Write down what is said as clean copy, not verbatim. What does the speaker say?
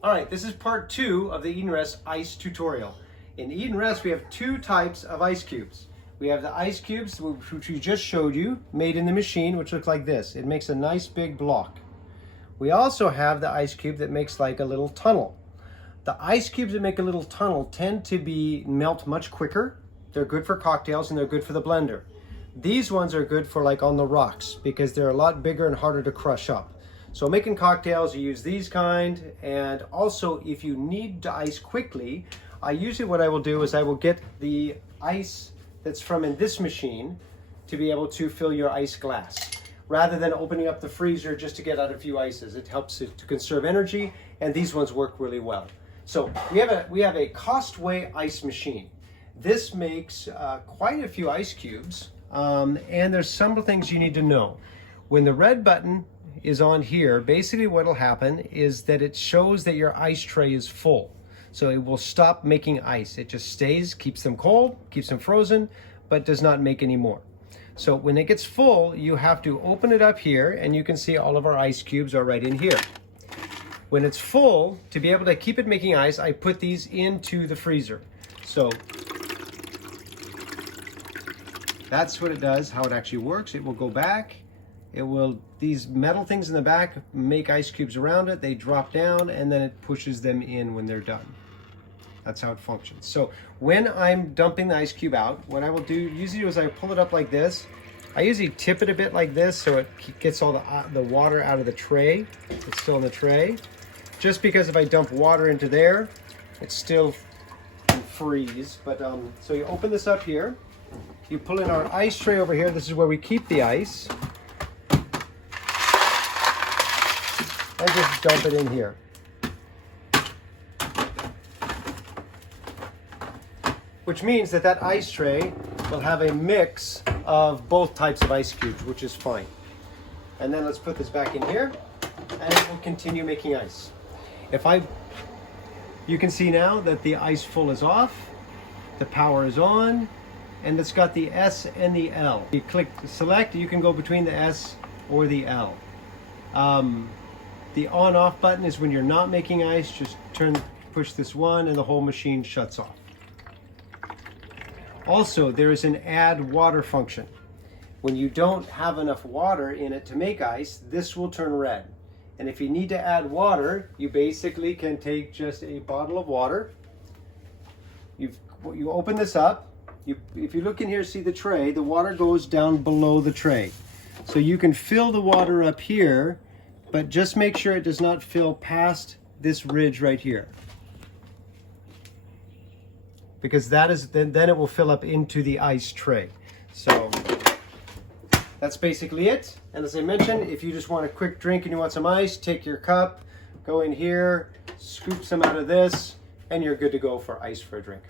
All right, this is part 2 of the Edenrest ice tutorial. In Edenrest, we have 2 types of ice cubes. We have the ice cubes, which we just showed you, made in the machine, which look like this. It makes a nice big block. We also have the ice cube that makes like a little tunnel. The ice cubes that make a little tunnel tend to melt much quicker. They're good for cocktails and they're good for the blender. These ones are good for like on the rocks because they're a lot bigger and harder to crush up. So making cocktails, you use these kind, and also if you need to ice quickly, what I will do is I will get the ice that's from in this machine to be able to fill your ice glass. Rather than opening up the freezer just to get out a few ices. It helps to conserve energy, and these ones work really well. So we have a Costway ice machine. This makes quite a few ice cubes, and there's some things you need to know. When the red button is on here, basically what will happen is that it shows that your ice tray is full. So it will stop making ice. It just stays, keeps them cold, keeps them frozen, but does not make any more. So when it gets full, you have to open it up here, and you can see all of our ice cubes are right in here. When it's full, to be able to keep it making ice, I put these into the freezer. So that's what it does, how it actually works. It will go back. These metal things in the back make ice cubes around it. They drop down, and then it pushes them in when they're done. That's how it functions. So when I'm dumping the ice cube out, what I will usually do is I pull it up like this. I usually tip it a bit like this so it gets all the water out of the tray. It's still in the tray. Just because if I dump water into there, it still can freeze. But so you open this up here. You pull in our ice tray over here. This is where we keep the ice. And just dump it in here. Which means that ice tray will have a mix of both types of ice cubes, which is fine. And then let's put this back in here, and it will continue making ice. You can see now that the ice full is off, the power is on, and it's got the S and the L. You click select, you can go between the S or the L. The on-off button is when you're not making ice. Just push this one and the whole machine shuts off. Also, there is an add water function. When you don't have enough water in it to make ice, this will turn red. And if you need to add water, you basically can take just a bottle of water. You open this up. If you look in here, see the tray, the water goes down below the tray. So you can fill the water up here, but just make sure it does not fill past this ridge right here. Because then it will fill up into the ice tray. So that's basically it. And as I mentioned, if you just want a quick drink and you want some ice, take your cup, go in here, scoop some out of this, and you're good to go for ice for a drink.